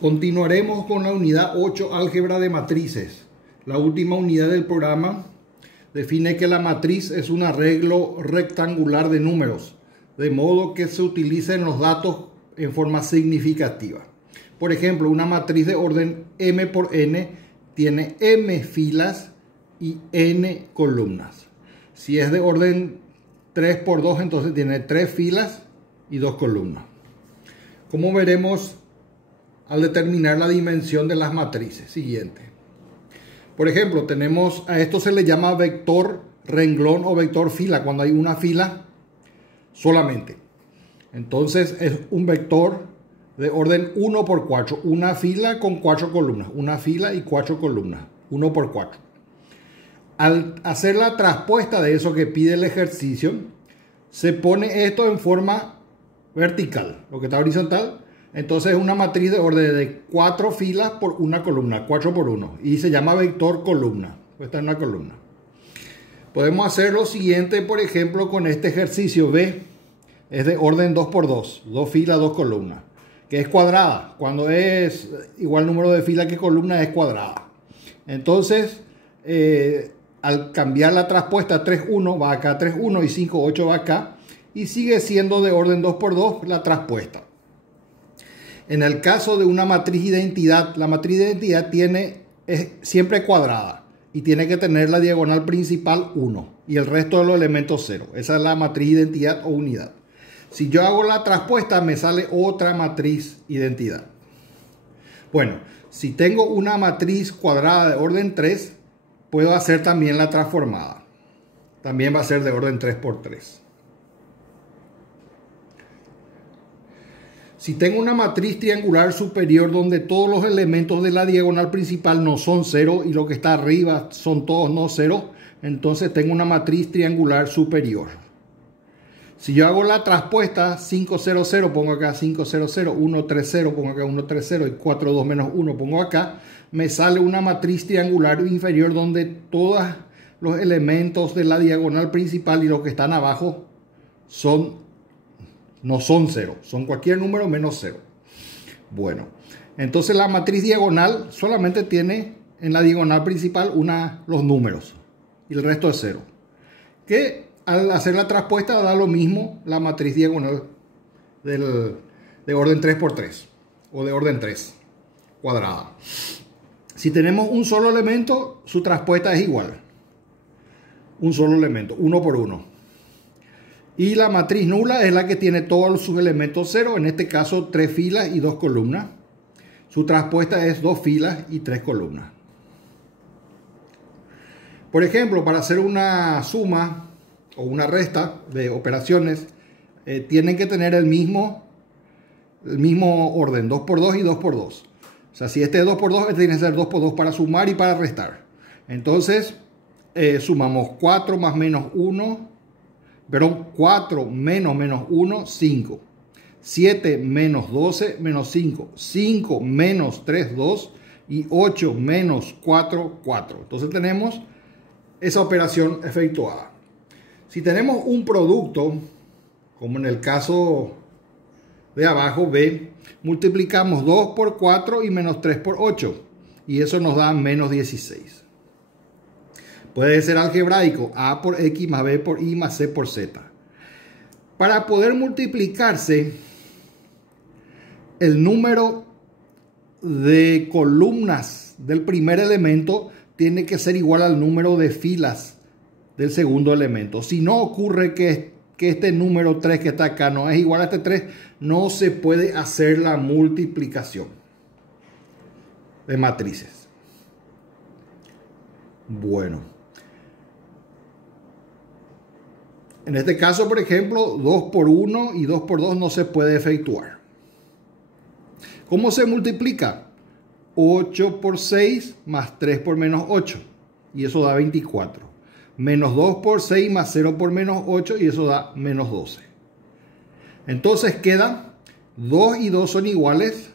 Continuaremos con la unidad 8, álgebra de matrices. La última unidad del programa define que la matriz es un arreglo rectangular de números, de modo que se utilicen los datos en forma significativa. Por ejemplo, una matriz de orden m por n tiene m filas y n columnas. Si es de orden 3 por 2, entonces tiene 3 filas y 2 columnas. Como veremos al determinar la dimensión de las matrices. Siguiente. Por ejemplo, tenemos, a esto se le llama vector renglón o vector fila, cuando hay una fila solamente. Entonces es un vector de orden 1 por 4, una fila con 4 columnas, una fila y 4 columnas, 1 por 4. Al hacer la traspuesta de eso que pide el ejercicio, se pone esto en forma vertical, lo que está horizontal. Entonces es una matriz de orden de 4 filas por una columna, 4 por 1. Y se llama vector columna. Está en una columna. Podemos hacer lo siguiente, por ejemplo, con este ejercicio B. Es de orden 2 por 2. 2 filas, 2 columnas. Que es cuadrada. Cuando es igual número de filas que columnas es cuadrada. Entonces, al cambiar la traspuesta 3, 1 va acá, 3, 1 y 5, 8 va acá. Y sigue siendo de orden 2 por 2 la traspuesta. En el caso de una matriz identidad, la matriz de identidad es siempre cuadrada y tiene que tener la diagonal principal 1 y el resto de los elementos 0. Esa es la matriz identidad o unidad. Si yo hago la traspuesta, me sale otra matriz identidad. Bueno, si tengo una matriz cuadrada de orden 3, puedo hacer también la transformada. También va a ser de orden 3 por 3. Si tengo una matriz triangular superior donde todos los elementos de la diagonal principal no son 0 y lo que está arriba son todos no 0, entonces tengo una matriz triangular superior. Si yo hago la traspuesta 5, 0, 0, pongo acá 5, 0, 0, 1, 3, 0, pongo acá 1, 3, 0 y 4, 2, menos 1, pongo acá, me sale una matriz triangular inferior donde todos los elementos de la diagonal principal y los que están abajo no son 0, son cualquier número menos 0. Bueno, entonces la matriz diagonal solamente tiene en la diagonal principal los números y el resto es 0. Que al hacer la traspuesta da lo mismo la matriz diagonal de orden 3 por 3 o de orden 3 cuadrada. Si tenemos un solo elemento, su traspuesta es igual. Un solo elemento, 1 por 1. Y la matriz nula es la que tiene todos sus elementos 0, en este caso 3 filas y 2 columnas. Su traspuesta es 2 filas y 3 columnas. Por ejemplo, para hacer una suma o una resta de operaciones, tienen que tener el mismo orden, 2 por 2 y 2 por 2. O sea, si este es 2 por 2, este tiene que ser 2 por 2 para sumar y para restar. Entonces, sumamos 4 más menos 1. Perdón, 4 menos 1, 5. 7 menos 12, menos 5. 5 menos 3, 2. Y 8 menos 4, 4. Entonces tenemos esa operación efectuada. Si tenemos un producto, como en el caso de abajo, B, multiplicamos 2 por 4 y menos 3 por 8. Y eso nos da menos 16. Puede ser algebraico, A por X más B por Y más C por Z. Para poder multiplicarse, el número de columnas del primer elemento tiene que ser igual al número de filas del segundo elemento. Si no ocurre que este número 3 que está acá no es igual a este 3, no se puede hacer la multiplicación de matrices. Bueno. En este caso, por ejemplo, 2 por 1 y 2 por 2 no se puede efectuar. ¿Cómo se multiplica? 8 por 6 más 3 por menos 8. Y eso da 24. Menos 2 por 6 más 0 por menos 8. Y eso da menos 12. Entonces queda 2 y 2 son iguales.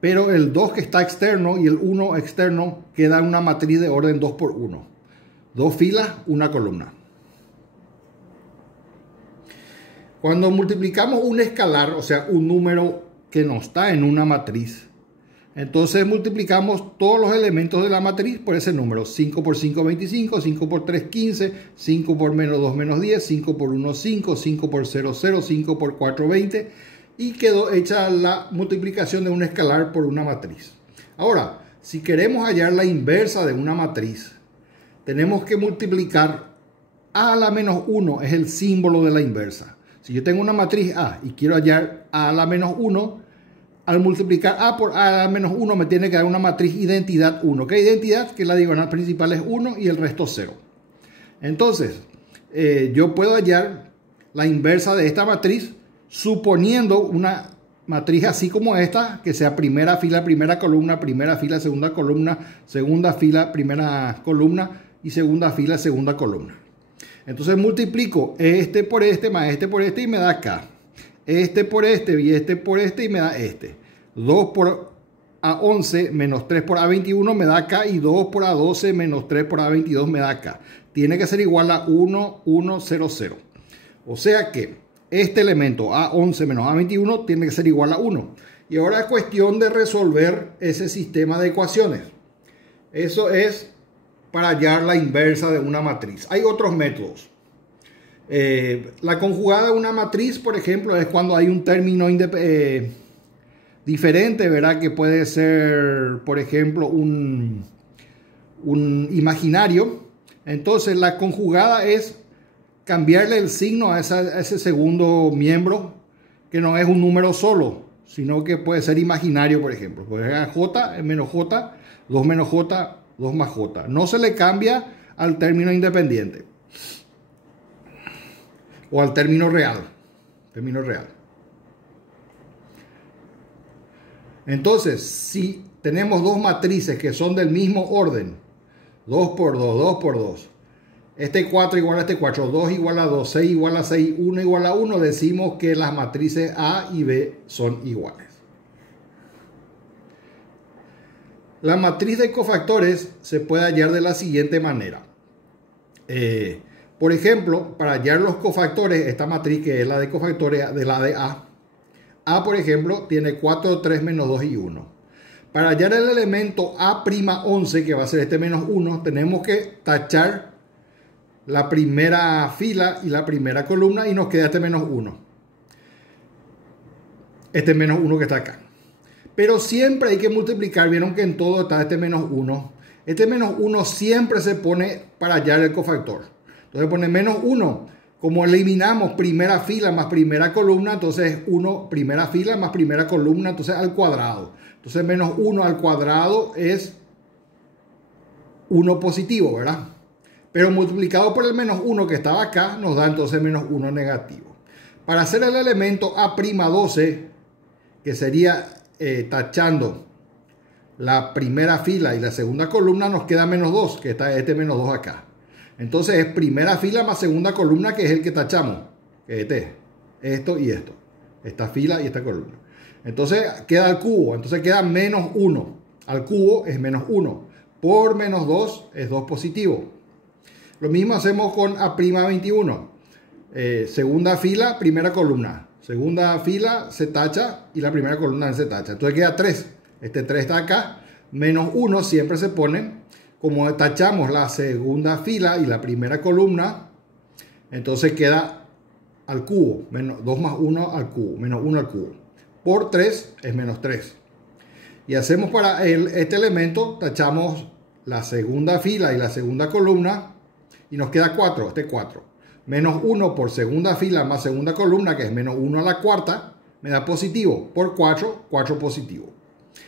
Pero el 2 que está externo y el 1 externo queda en una matriz de orden 2 por 1. 2 filas, una columna. Cuando multiplicamos un escalar, o sea, un número que no está en una matriz, Entonces multiplicamos todos los elementos de la matriz por ese número. 5 por 5, 25, 5 por 3, 15, 5 por menos 2, menos 10, 5 por 1, 5, 5 por 0, 0, 5 por 4, 20. Y quedó hecha la multiplicación de un escalar por una matriz. Ahora, si queremos hallar la inversa de una matriz, tenemos que multiplicar a la menos 1, es el símbolo de la inversa. Si yo tengo una matriz A y quiero hallar a la menos 1, al multiplicar A por A a la menos 1 me tiene que dar una matriz identidad 1. ¿Qué identidad? Que la diagonal principal es 1 y el resto 0. Entonces, yo puedo hallar la inversa de esta matriz suponiendo una matriz así como esta, que sea primera fila, primera columna, primera fila, segunda fila, primera columna y segunda fila, segunda columna. Entonces multiplico este por este más este por este y me da acá. Este por este y este por este y me da este. 2 por A11 menos 3 por A21 me da acá y 2 por A12 menos 3 por A22 me da acá. Tiene que ser igual a 1, 1, 0, 0. O sea que este elemento A11 menos A21 tiene que ser igual a 1. Y ahora es cuestión de resolver ese sistema de ecuaciones. Eso es para hallar la inversa de una matriz. Hay otros métodos. La conjugada de una matriz, por ejemplo, es cuando hay un término diferente, ¿verdad? Que puede ser, por ejemplo, un imaginario. Entonces, la conjugada es cambiarle el signo a ese segundo miembro, que no es un número solo, sino que puede ser imaginario, por ejemplo. Puede ser J, menos J, 2 menos J, 2 más J. No se le cambia al término independiente. O al término real. Entonces, si tenemos dos matrices que son del mismo orden, 2 por 2, 2 por 2, este 4 igual a este 4, 2 igual a 2, 6 igual a 6, 1 igual a 1, decimos que las matrices A y B son iguales. La matriz de cofactores se puede hallar de la siguiente manera. Por ejemplo, para hallar los cofactores, esta matriz que es la de cofactores de la de A. A, por ejemplo, tiene 4, 3, menos 2 y 1. Para hallar el elemento A'11, que va a ser este menos 1, tenemos que tachar la primera fila y la primera columna y nos queda este menos 1. Este menos 1 que está acá. Pero siempre hay que multiplicar. Vieron que en todo está este menos 1. Este menos 1 siempre se pone para hallar el cofactor. Entonces pone menos 1. Como eliminamos primera fila más primera columna, entonces 1 primera fila más primera columna, entonces al cuadrado. Entonces menos 1 al cuadrado es 1 positivo, ¿verdad? Pero multiplicado por el menos 1 que estaba acá, nos da entonces menos 1 negativo. Para hacer el elemento A'12, que sería tachando la primera fila y la segunda columna, nos queda menos 2, que está este menos 2 acá. Entonces es primera fila más segunda columna, que es el que tachamos. Esto y esto. Esta fila y esta columna. Entonces queda al cubo. Entonces queda menos 1. Al cubo es menos 1. Por menos 2 es 2 positivo. Lo mismo hacemos con A'21. Segunda fila, primera columna. Segunda fila se tacha y la primera columna se tacha. Entonces queda 3. Este 3 está acá. Menos 1 siempre se pone. Como tachamos la segunda fila y la primera columna, entonces queda al cubo. Menos 2 más 1 al cubo. Menos 1 al cubo. Por 3 es menos 3. Y hacemos para este elemento, tachamos la segunda fila y la segunda columna. Y nos queda 4, este 4. Menos 1 por segunda fila más segunda columna, que es menos 1 a la cuarta, me da positivo. Por 4, 4 positivo.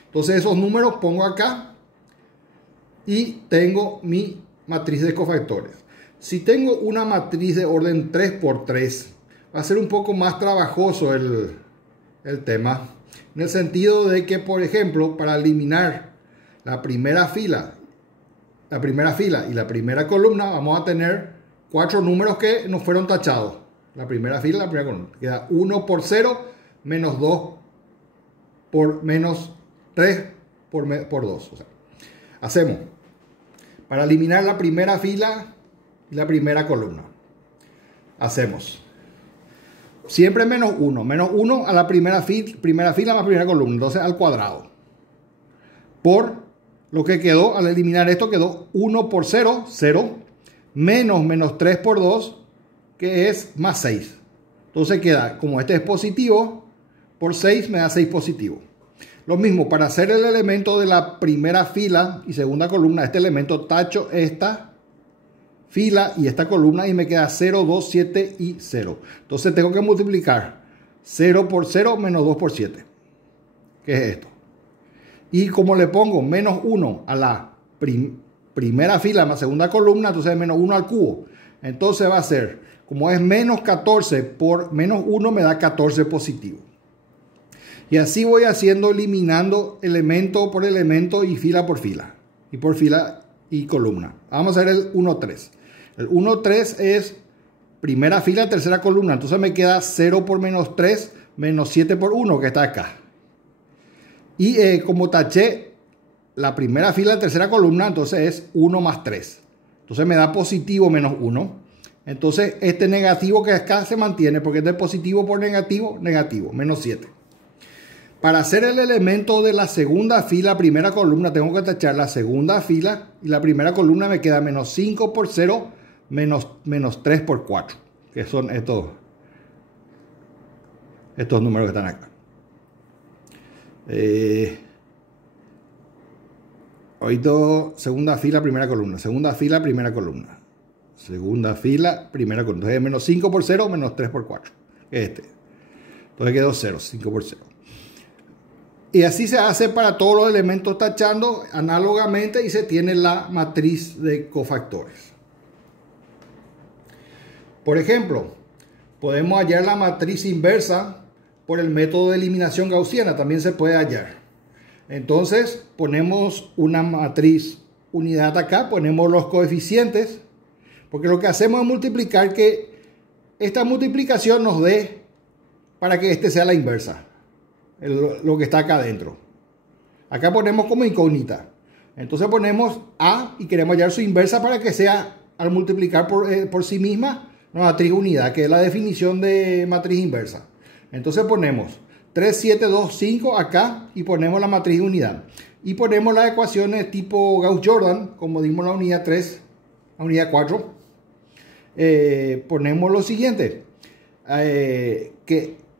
Entonces esos números pongo acá y tengo mi matriz de cofactores. Si tengo una matriz de orden 3×3, va a ser un poco más trabajoso el tema. En el sentido de que, por ejemplo, para eliminar la primera fila y la primera columna, vamos a tener 4 números que nos fueron tachados. La primera fila y la primera columna. Queda 1 por 0, menos 2 por menos 3 por 2. O sea, hacemos para eliminar la primera fila y la primera columna. Hacemos siempre menos 1. Menos 1 a la primera fila más primera columna. Entonces al cuadrado. por lo que quedó, al eliminar esto quedó 1 por 0, 0, menos 3 por 2, que es más 6. Entonces queda, como este es positivo, por 6 me da 6 positivo. Lo mismo, para hacer el elemento de la primera fila y segunda columna, este elemento tacho esta fila y esta columna y me queda 0, 2, 7 y 0. Entonces tengo que multiplicar 0 por 0 menos 2 por 7, que es esto. Y como le pongo menos 1 a la primera fila más segunda columna, entonces es menos 1 al cubo. Entonces va a ser, como es menos 14 por menos 1, me da 14 positivo. Y así voy haciendo, eliminando elemento por elemento y fila por fila. Y por fila y columna. Vamos a hacer el 1, 3. El 1, 3 es primera fila, tercera columna. Entonces me queda 0 por menos 3, menos 7 por 1, que está acá. Y como taché la primera fila, tercera columna, entonces es 1 más 3. Entonces me da positivo menos 1. Entonces este negativo que acá se mantiene, porque este es positivo por negativo, negativo, menos 7. Para hacer el elemento de la segunda fila, primera columna, tengo que tachar la segunda fila y la primera columna me queda menos 5 por 0, menos 3 por 4, que son estos números que están acá. Ahorita segunda fila, primera columna, segunda fila, primera columna, segunda fila, primera columna. Entonces menos 5 por 0, menos 3 por 4, este. Entonces quedó 0, 5 por 0. Y así se hace para todos los elementos tachando análogamente y se tiene la matriz de cofactores. Por ejemplo, podemos hallar la matriz inversa por el método de eliminación gaussiana, también se puede hallar. Entonces ponemos una matriz unidad acá, ponemos los coeficientes, porque lo que hacemos es multiplicar, que esta multiplicación nos dé para que este sea la inversa. Lo que está acá adentro. Acá ponemos como incógnita. Entonces ponemos A y queremos hallar su inversa para que sea, al multiplicar por sí misma, una matriz unidad, que es la definición de matriz inversa. Entonces ponemos 3, 7, 2, 5 acá y ponemos la matriz unidad. Y ponemos las ecuaciones tipo Gauss-Jordan, como dimos la unidad 3, la unidad 4. Ponemos lo siguiente.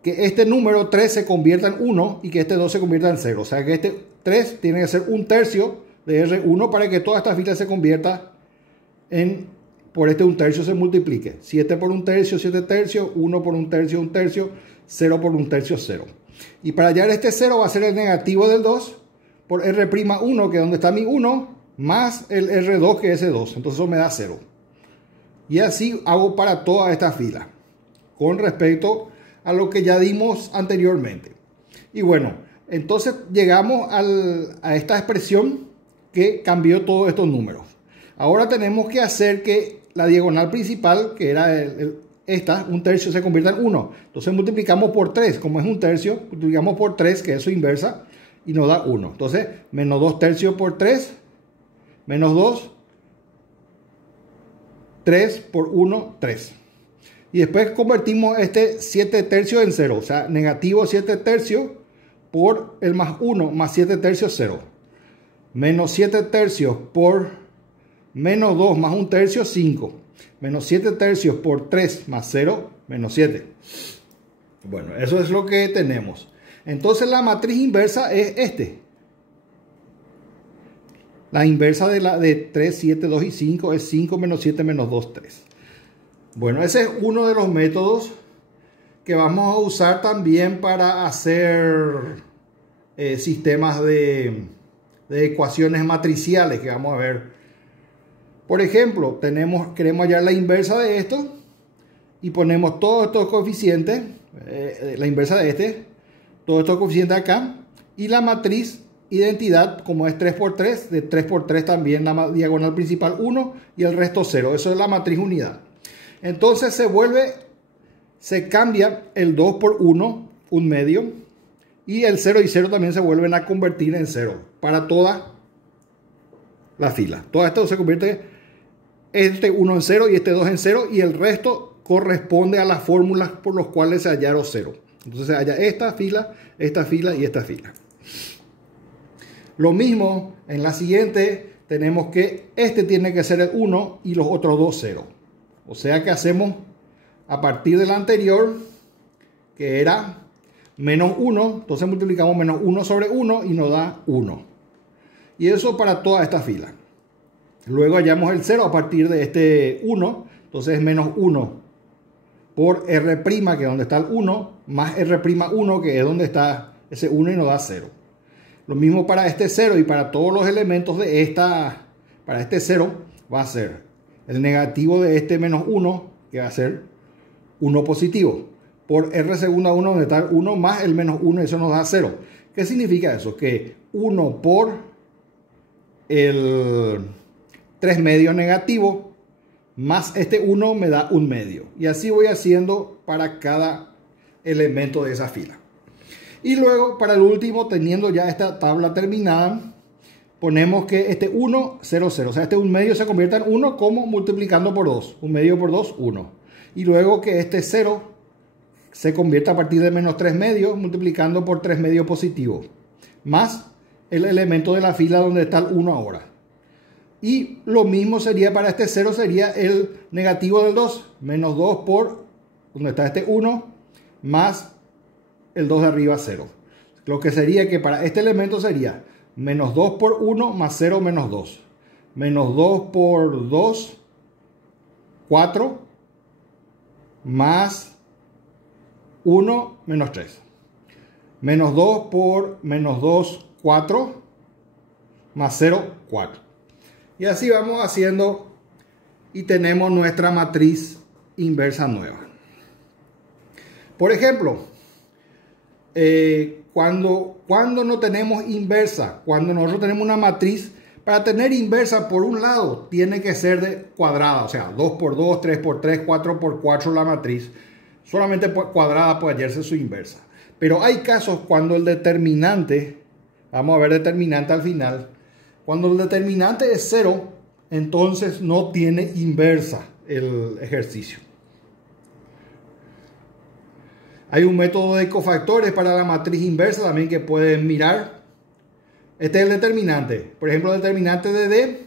Que este número 3 se convierta en 1 y que este 2 se convierta en 0. O sea que este 3 tiene que ser 1/3 de R1 para que toda esta fila se convierta en, por este 1/3 se multiplique. 7 por 1/3, 7/3, 1 por 1/3, 1/3, 0 por 1/3, 0. Y para hallar este 0 va a ser el negativo del 2 por R'1, que es donde está mi 1, más el R2, que es ese 2. Entonces eso me da 0. Y así hago para toda esta fila, con respecto a lo que ya dimos anteriormente. Y bueno, entonces llegamos a esta expresión que cambió todos estos números. Ahora tenemos que hacer que la diagonal principal, que era esta, 1/3, se convierta en 1. Entonces multiplicamos por 3, como es 1/3, multiplicamos por 3, que es su inversa, y nos da 1. Entonces, menos 2/3 por 3, menos 2, 3 por 1, 3. Y después convertimos este 7/3 en 0. O sea, negativo 7/3 por el más 1 más 7/3, 0. Menos 7/3 por menos 2 más 1/3, 5. Menos 7/3 por 3 más 0, menos 7. Bueno, eso es lo que tenemos. Entonces la matriz inversa es este. La inversa de 3, 7, 2 y 5 es 5 menos 7 menos 2, 3. Bueno, ese es uno de los métodos que vamos a usar también para hacer sistemas de ecuaciones matriciales que vamos a ver. Por ejemplo, queremos hallar la inversa de esto y ponemos todos estos coeficientes, la inversa de todos estos coeficientes acá, y la matriz identidad, como es 3 por 3, de 3 por 3 también la diagonal principal 1 y el resto 0. Eso es la matriz unidad. Entonces se cambia el 2 por 1, 1/2, y el 0 y 0 también se vuelven a convertir en 0 para toda la fila. Todo esto se convierte, este 1 en 0 y este 2 en 0, y el resto corresponde a las fórmulas por las cuales se hallaron 0. Entonces se halla esta fila y esta fila. Lo mismo en la siguiente, tenemos que este tiene que ser el 1 y los otros dos 0. O sea que hacemos a partir del anterior, que era menos 1, entonces multiplicamos menos 1 sobre 1 y nos da 1. Y eso para toda esta fila. Luego hallamos el 0 a partir de este 1, entonces es menos 1 por R', que es donde está el 1, más R'1, que es donde está ese 1 y nos da 0. Lo mismo para este 0 y para todos los elementos de esta, para este 0 va a ser el negativo de este menos 1, que va a ser 1 positivo, por R segunda 1, donde está el 1 más el menos 1, eso nos da 0. ¿Qué significa eso? Que 1 por el 3 medio negativo más este 1 me da 1 medio. Y así voy haciendo para cada elemento de esa fila. Y luego para el último, teniendo ya esta tabla terminada, ponemos que este 1, 0, 0. O sea, este 1 medio se convierte en 1 como multiplicando por 2. 1 medio por 2, 1. Y luego que este 0 se convierta a partir de menos 3 medios multiplicando por 3 medios positivos. Más el elemento de la fila donde está el 1 ahora. Y lo mismo sería para este 0, sería el negativo del 2. Menos 2 por donde está este 1 más el 2 de arriba 0. Lo que sería que para este elemento sería menos 2 por 1 más 0 menos 2. Menos 2 por 2, 4, más 1 menos 3. Menos 2 por menos 2, 4, más 0, 4. Y así vamos haciendo y tenemos nuestra matriz inversa nueva. Por ejemplo, cuando no tenemos inversa, cuando nosotros tenemos una matriz, para tener inversa por un lado tiene que ser de cuadrada, o sea, 2 por 2, 3 por 3, 4 por 4 la matriz. Solamente cuadrada puede hallarse su inversa. Pero hay casos cuando el determinante, vamos a ver determinante al final, cuando el determinante es 0, entonces no tiene inversa el ejercicio. Hay un método de cofactores para la matriz inversa también que pueden mirar. Este es el determinante. Por ejemplo, el determinante de D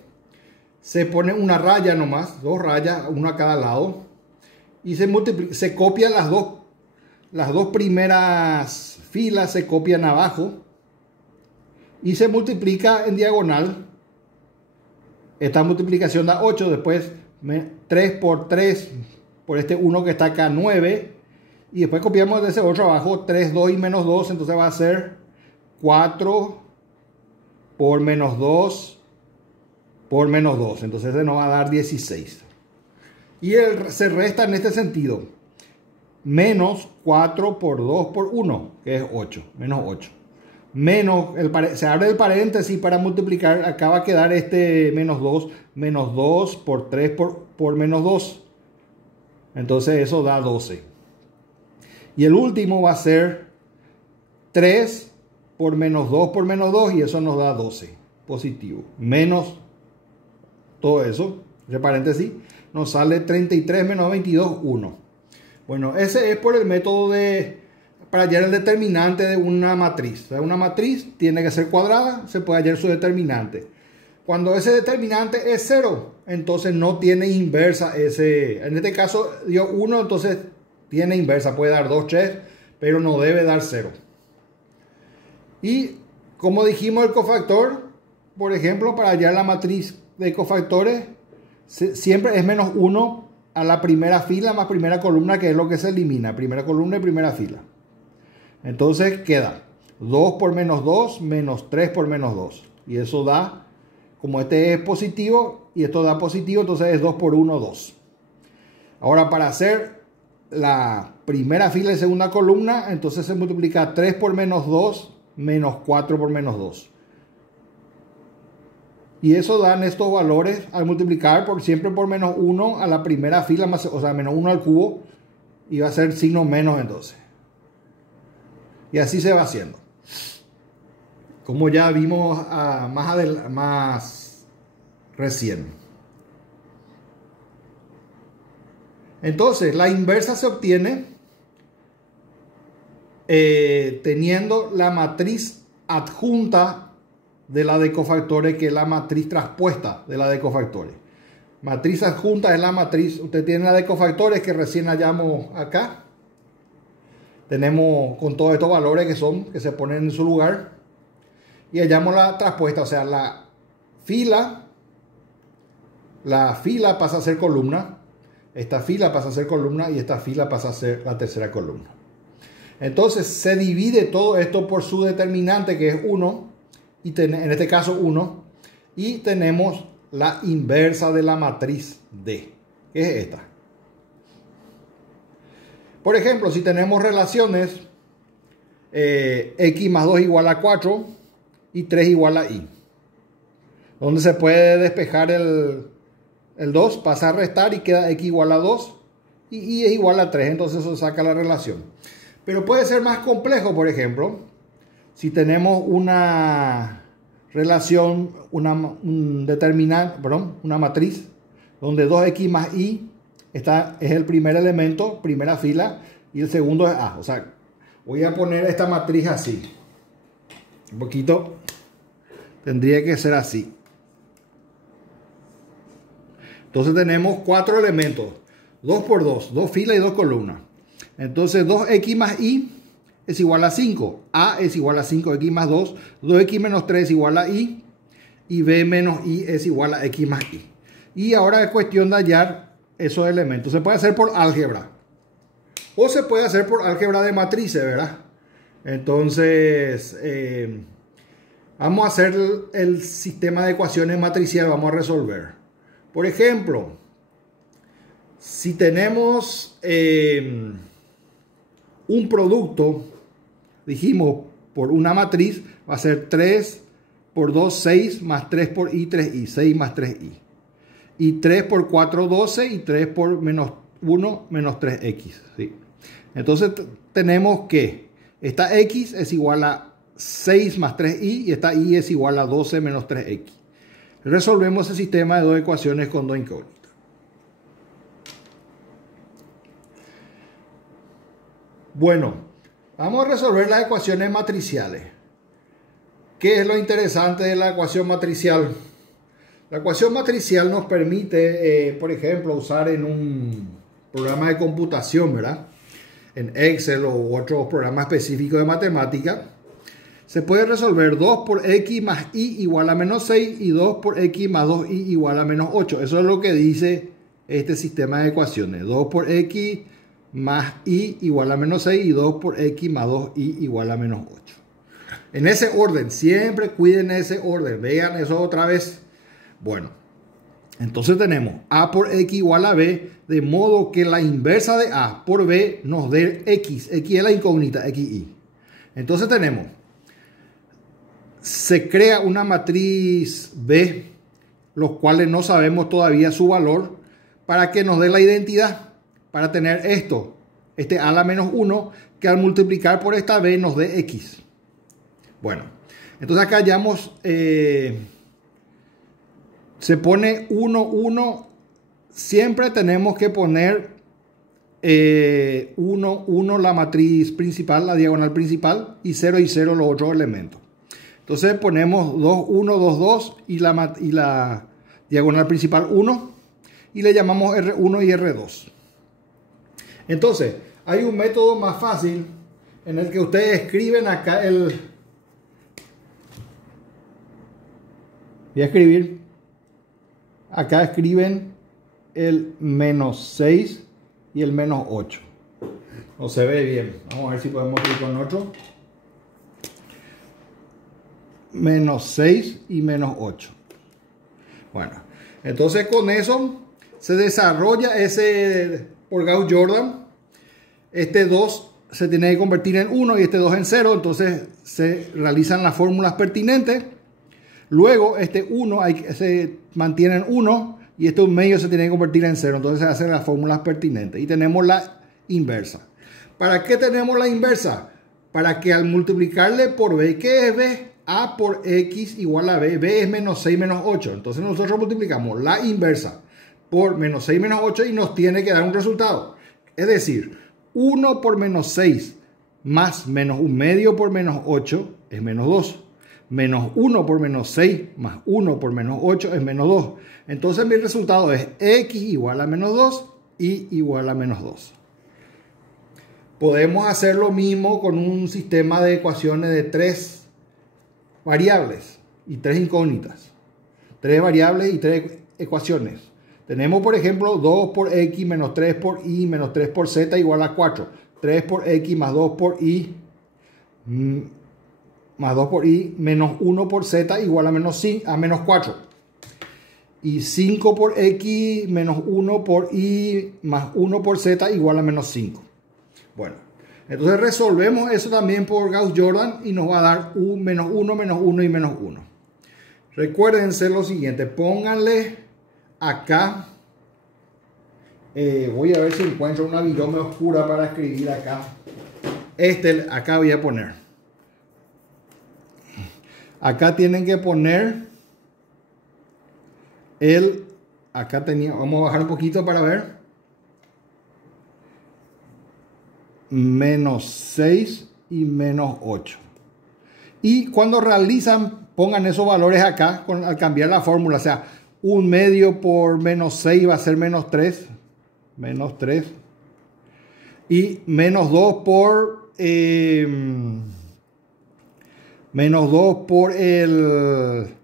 se pone una raya nomás, dos rayas, una a cada lado. Y se copian las dos primeras filas, se copian abajo. Y se multiplica en diagonal. Esta multiplicación da 8. Después 3 por 3 por este 1 que está acá, 9. Y después copiamos de ese otro abajo 3, 2 y menos 2. Entonces va a ser 4 por menos 2 por menos 2. Entonces se nos va a dar 16. Y se resta en este sentido. Menos 4 por 2 por 1, que es 8. Menos 8. Menos, se abre el paréntesis para multiplicar. Acá va a quedar este menos 2. Menos 2 por 3 por menos 2. Entonces eso da 12. Y el último va a ser 3 por menos 2 por menos 2. Y eso nos da 12. Positivo. Menos todo eso. Entre paréntesis. Nos sale 33 menos 22, 1. Bueno, ese es por el método para hallar el determinante de una matriz. O sea, una matriz tiene que ser cuadrada. Se puede hallar su determinante. Cuando ese determinante es 0, entonces no tiene inversa ese. En este caso dio 1, entonces tiene inversa. Puede dar 2, 3, pero no debe dar 0. Y como dijimos, el cofactor, por ejemplo, para hallar la matriz de cofactores, siempre es menos 1 a la primera fila más primera columna, que es lo que se elimina. Primera columna y primera fila. Entonces queda 2 por menos 2 menos 3 por menos 2. Y eso da, como este es positivo y esto da positivo, entonces es 2 por 1, 2. Ahora para hacer la primera fila y segunda columna, entonces se multiplica 3 por menos 2 menos 4 por menos 2. Y eso dan estos valores al multiplicar siempre por menos 1 a la primera fila, más, o sea, menos 1 al cubo. Y va a ser signo menos entonces. Y así se va haciendo. Como ya vimos más recién. Entonces, la inversa se obtiene teniendo la matriz adjunta de la de cofactores, que es la matriz traspuesta de la de cofactores. Matriz adjunta es la matriz. Usted tiene la de cofactores que recién hallamos acá. Tenemos con todos estos valores que se ponen en su lugar. Y hallamos la traspuesta, o sea, la fila pasa a ser columna. Esta fila pasa a ser columna y esta fila pasa a ser la tercera columna. Entonces se divide todo esto por su determinante, que es 1. Y en este caso 1, y tenemos la inversa de la matriz D, que es esta. Por ejemplo, si tenemos relaciones x más 2 igual a 4 y 3 igual a y, donde se puede despejar el 2, pasa a restar y queda x igual a 2 y y es igual a 3, entonces eso saca la relación. Pero puede ser más complejo, por ejemplo, si tenemos una relación, una matriz, donde 2x más y es el primer elemento, primera fila, y el segundo es a. O sea, voy a poner esta matriz así. Un poquito, tendría que ser así. Entonces tenemos 4 elementos, 2 por 2, 2 filas y 2 columnas. Entonces 2x más y es igual a 5. A es igual a 5x más 2. 2x menos 3 es igual a y. Y b menos y es igual a x más y. Y ahora es cuestión de hallar esos elementos. Se puede hacer por álgebra. O se puede hacer por álgebra de matrices, ¿verdad? Entonces, vamos a hacer el sistema de ecuaciones matricial. Vamos a resolver. Por ejemplo, si tenemos un producto, dijimos, por una matriz, va a ser 3 por 2, 6, más 3 por y, 3y, 6 más 3y. Y 3 por 4, 12, y 3 por menos 1, menos 3x. ¿Sí? Entonces tenemos que esta x es igual a 6 más 3y, y esta y es igual a 12 menos 3x. Resolvemos el sistema de dos ecuaciones con dos incógnitas. Bueno, vamos a resolver las ecuaciones matriciales. ¿Qué es lo interesante de la ecuación matricial? La ecuación matricial nos permite, por ejemplo, usar en un programa de computación, ¿verdad? En Excel u otros programas específicos de matemática. Se puede resolver 2 por x más y igual a menos 6 y 2 por x más 2y igual a menos 8. Eso es lo que dice este sistema de ecuaciones. 2 por x más y igual a menos 6 y 2 por x más 2y igual a menos 8. En ese orden, siempre cuiden ese orden. Vean eso otra vez. Bueno, entonces tenemos a por x igual a b, de modo que la inversa de a por b nos dé x. X es la incógnita, xy. Entonces tenemos, se crea una matriz B, los cuales no sabemos todavía su valor, para que nos dé la identidad, para tener esto, este a la menos 1, que al multiplicar por esta B nos dé x. Bueno, entonces acá hallamos, se pone 1, 1, siempre tenemos que poner 1, 1 la matriz principal, la diagonal principal, y 0 y 0 los otros elementos. Entonces ponemos 2, 1, 2, 2 y la diagonal principal 1 y le llamamos R1 y R2. Entonces, hay un método más fácil en el que ustedes escriben acá voy a escribir, acá escriben el menos 6 y el menos 8. No se ve bien. Vamos a ver si podemos ir con otro. Menos 6 y menos 8. Bueno, entonces con eso se desarrolla ese por Gauss-Jordan. Este 2 se tiene que convertir en 1 y este 2 en 0. Entonces se realizan las fórmulas pertinentes. Luego este 1 se mantiene en 1 y este medio se tiene que convertir en 0. Entonces se hacen las fórmulas pertinentes. Y tenemos la inversa. ¿Para qué tenemos la inversa? Para que al multiplicarle por b, ¿qué es b? A por x igual a b. B es menos 6 menos 8. Entonces nosotros multiplicamos la inversa por menos 6 menos 8 y nos tiene que dar un resultado. Es decir, 1 por menos 6 más menos un medio por menos 8 es menos 2. Menos 1 por menos 6 más 1 por menos 8 es menos 2. Entonces mi resultado es x igual a menos 2, y igual a menos 2. Podemos hacer lo mismo con un sistema de ecuaciones de 3 variables y 3 incógnitas. 3 variables y 3 ecuaciones. Tenemos, por ejemplo, 2 por x menos 3 por y menos 3 por z igual a 4. 3 por x más 2 por y más 2 por y menos 1 por z igual a menos 4. Y 5 por x menos 1 por y más 1 por z igual a menos 5. Bueno, entonces resolvemos eso también por Gauss-Jordan y nos va a dar menos 1 y menos 1. Recuérdense lo siguiente, pónganle acá, voy a ver si encuentro una virome oscura para escribir acá. Acá voy a poner. Acá tienen que poner acá tenía, vamos a bajar un poquito para ver. Menos 6 y menos 8. Y cuando realizan, pongan esos valores acá al cambiar la fórmula. O sea, 1/2 por menos 6 va a ser menos 3. Menos 3. Y menos 2 por... menos 2 por el...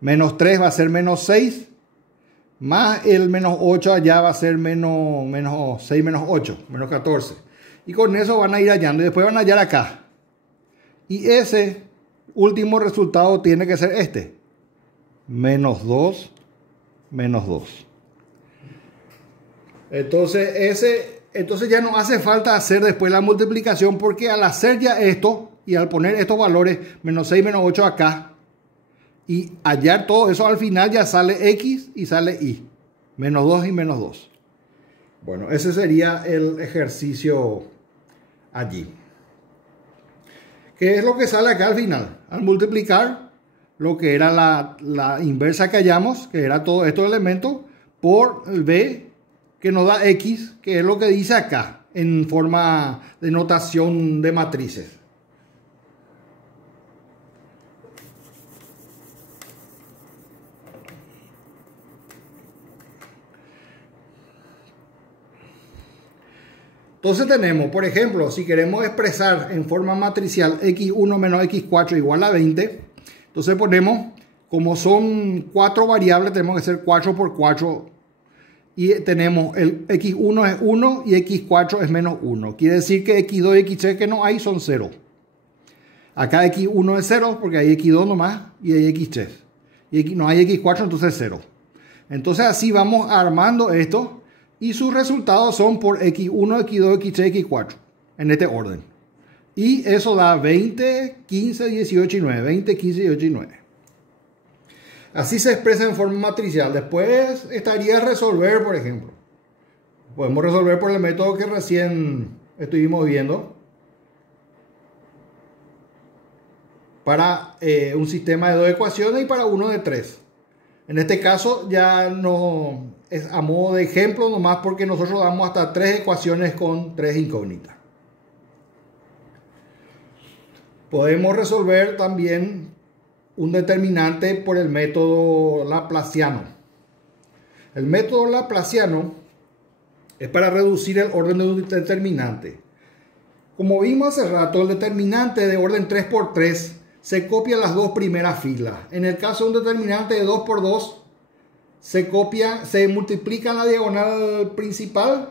menos 3 va a ser menos 6. Más el menos 8 allá va a ser menos 6 menos 8. Menos 14. Y con eso van a ir hallando. Y después van a hallar acá. Y ese último resultado tiene que ser menos 2, menos 2. Entonces ya no hace falta hacer después la multiplicación, porque al hacer ya esto y al poner estos valores, menos 6, menos 8 acá, y hallar todo eso al final ya sale x y sale y. Menos 2 y menos 2. Bueno, ese sería el ejercicio allí. ¿Qué es lo que sale acá al final? Al multiplicar lo que era la inversa que hallamos, que era todos estos elementos, por el b, que nos da x, que es lo que dice acá, en forma de notación de matrices. Entonces tenemos, por ejemplo, si queremos expresar en forma matricial x1 menos x4 igual a 20, entonces ponemos, como son 4 variables, tenemos que hacer 4 por 4. Y tenemos el x1 es 1 y x4 es menos 1. Quiere decir que x2 y x3 que no hay son 0. Acá x1 es 0 porque hay x2 nomás y hay x3. Y no hay x4, entonces 0. Entonces así vamos armando esto. Y sus resultados son por x1, x2, x3, x4. En este orden. Y eso da 20, 15, 18 y 9. 20, 15, 18 y 9. Así se expresa en forma matricial. Después estaría resolver, por ejemplo. Podemos resolver por el método que recién estuvimos viendo. Para un sistema de 2 ecuaciones y para uno de 3. En este caso ya no es a modo de ejemplo nomás, porque nosotros damos hasta 3 ecuaciones con 3 incógnitas. Podemos resolver también un determinante por el método laplaciano. El método laplaciano es para reducir el orden de un determinante. Como vimos hace rato, el determinante de orden 3 por 3 se copia las dos primeras filas. En el caso de un determinante de 2 por 2, se multiplica la diagonal principal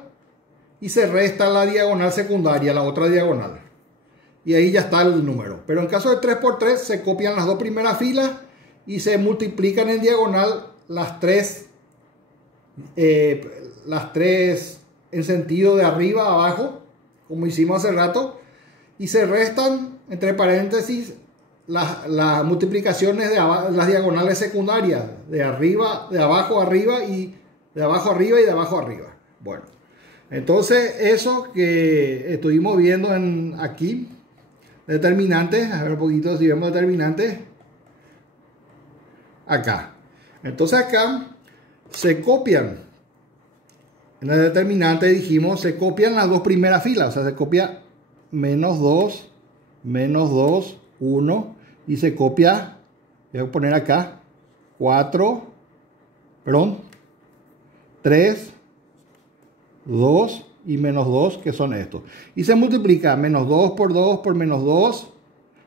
y se resta la diagonal secundaria, la otra diagonal. Y ahí ya está el número. Pero en caso de 3 por 3, se copian las dos primeras filas y se multiplican en diagonal las tres en sentido de arriba a abajo, como hicimos hace rato, y se restan entre paréntesis las multiplicaciones de las diagonales secundarias, de abajo arriba y de abajo arriba y de abajo arriba. Bueno, entonces eso que estuvimos viendo aquí, determinantes, a ver un poquito si vemos determinantes, acá. Entonces acá se copian, en el determinante dijimos, se copian las dos primeras filas, o sea, se copia menos 2, 1, y se copia, voy a poner acá, 3, 2 y menos 2, que son estos. Y se multiplica menos 2 por 2 por menos 2,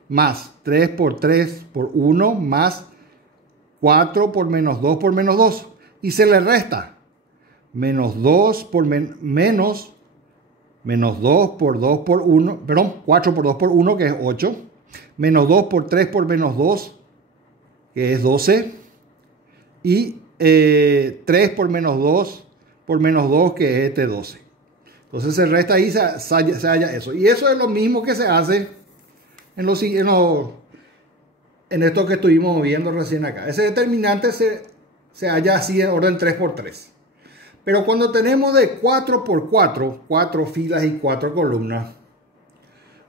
más 3 por 3 por 1, más 4 por menos 2 por menos 2. Y se le resta menos 2 por menos 2 por 2 por 1, perdón, 4 por 2 por 1, que es 8, menos 2 por 3 por menos 2, que es 12, y 3 por menos 2 por menos 2, que es 12. Entonces se resta ahí, se halla eso. Y eso es lo mismo que se hace en esto que estuvimos viendo recién acá. Ese determinante se halla así en orden 3 por 3. Pero cuando tenemos de 4 por 4, 4 filas y 4 columnas,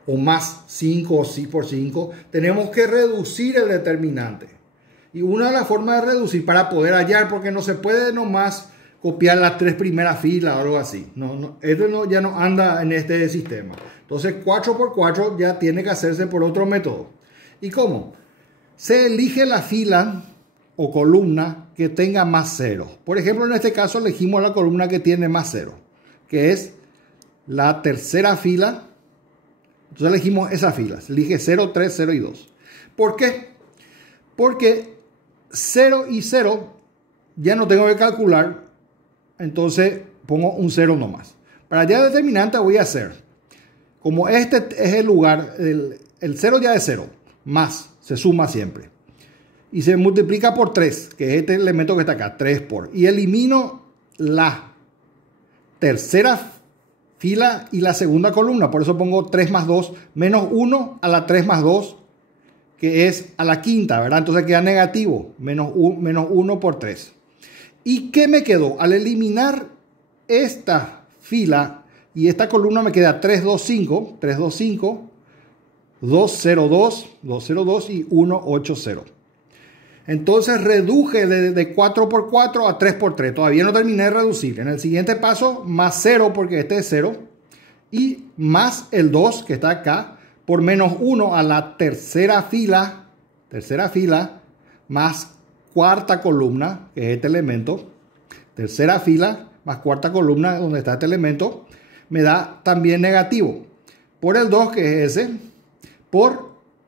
o más 5 por 5, tenemos que reducir el determinante. Y una de las formas de reducir para poder hallar, porque no se puede nomás copiar las 3 primeras filas o algo así. Esto ya no anda en este sistema. Entonces 4 por 4 ya tiene que hacerse por otro método. ¿Y cómo? Se elige la fila o columna que tenga más 0. Por ejemplo, en este caso elegimos la columna que tiene más 0, que es la tercera fila. Entonces elegimos esa fila. Se elige 0, 3, 0 y 2. ¿Por qué? Porque 0 y 0 ya no tengo que calcular. Entonces pongo un 0 nomás. Para ya determinante voy a hacer, como este es el lugar, el 0 ya es 0, más, se suma siempre. Y se multiplica por 3, que es este elemento que está acá, 3 por. Y elimino la tercera fila y la segunda columna. Por eso pongo 3 más 2, menos 1 a la 3 más 2, que es a la quinta, ¿verdad? Entonces queda negativo, menos 1 por 3. ¿Y qué me quedó? Al eliminar esta fila y esta columna me queda 3, 2, 5, 3, 2, 5, 2, 0, 2, 2, 0, 2 y 1, 8, 0. Entonces reduje de 4 por 4 a 3 por 3. Todavía no terminé de reducir. En el siguiente paso, más 0, porque este es 0. Y más el 2, que está acá, por menos 1 a la tercera fila, más cuarta columna, que es este elemento. Tercera fila, más cuarta columna, donde está este elemento, me da también negativo. Por el 2, que es ese.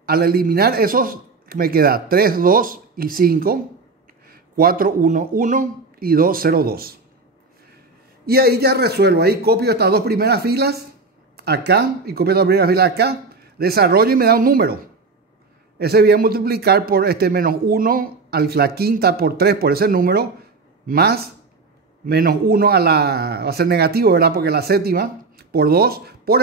Al eliminar esos, me queda 3, 2 y 5, 4, 1, 1 y 2, 0, 2. Y ahí ya resuelvo. Ahí copio estas dos primeras filas acá y copio esta primera fila acá. Desarrollo y me da un número. Ese voy a multiplicar por este menos 1 a la quinta por 3 por ese número, más menos 1 a la, va a ser negativo, ¿verdad? Porque la séptima por 2 por